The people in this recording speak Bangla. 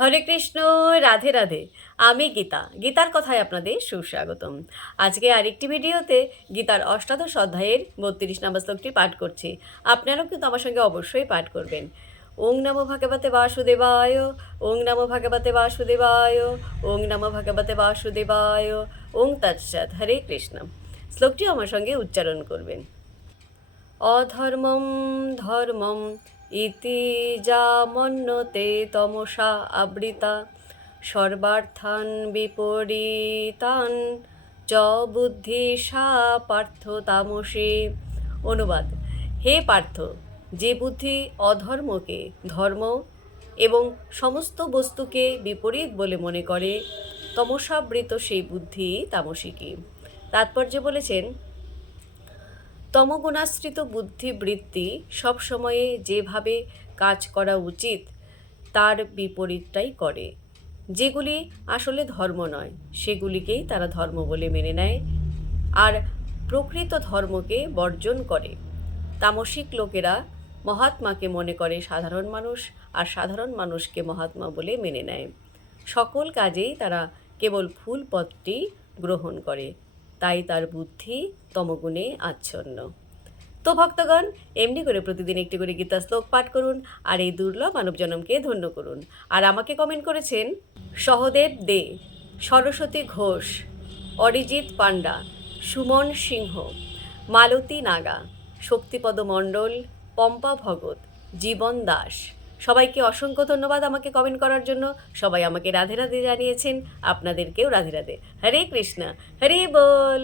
হরে কৃষ্ণ। রাধে রাধে। আমি গীতার কথায় আপনাদের সুস্বাগতম। আজকে আরেকটি ভিডিওতে গীতার অষ্টাদশ অধ্যায়ের ৩২ নম্বর শ্লোকটি পাঠ করছি। আপনারাও কিন্তু আমার সঙ্গে অবশ্যই পাঠ করবেন। ওং নমো ভগবতে বাসুদেবায়, ওং নমো ভগবতে বাসুদেবায়, ওং নমো ভগবতে বাসুদেবায়, ওং তৎসৎ। হরে কৃষ্ণ। শ্লোকটি আমার সঙ্গে উচ্চারণ করবেন। অধর্মম ধর্মম ইতি যা মন্যতে তমসা আবৃতা সর্বার্থান বিপরীতান চ বুদ্ধি সা পার্থ তামসী। অনুবাদ: হে পার্থ, যে বুদ্ধি অধর্মকে ধর্ম এবং সমস্ত বস্তুকে বিপরীত বলে মনে করে, তমসাবৃত সেই বুদ্ধি তামসিকী। তাৎপর্য বলেছেন, তমগুণাশ্রিত বুদ্ধিবৃত্তি সবসময়ে যেভাবে কাজ করা উচিত তার বিপরীতটাই করে। যেগুলি আসলে ধর্ম নয় সেগুলিকেই তারা ধর্ম বলে মেনে নেয় আর প্রকৃত ধর্মকে বর্জন করে। তামসিক লোকেরা মহাত্মাকে মনে করে সাধারণ মানুষ, আর সাধারণ মানুষকে মহাত্মা বলে মেনে নেয়। সকল কাজেই তারা কেবল ফুল পথটি গ্রহণ করে, তাই তার বুদ্ধি তমগুণে আচ্ছন্ন। তো ভক্তগণ, এমনি করে প্রতিদিন একটি করে গীতা শ্লোক পাঠ করুন আর এই দুর্লভ মানবজনমকে ধন্য করুন। আর আমাকে কমেন্ট করেছেন সহদেব দে, সরস্বতী ঘোষ, অরিজিৎ পান্ডা, সুমন সিংহ, মালতী নাগা, শক্তিপদ মণ্ডল, পম্পা ভগত, জীবন দাস। সবাইকে অসংখ্য ধন্যবাদ আমাকে কমেন্ট করার জন্য। সবাই আমাকে রাধে রাধে জানিয়েছেন, আপনাদেরকেও রাধে রাধে। হরে কৃষ্ণ, হরে বল।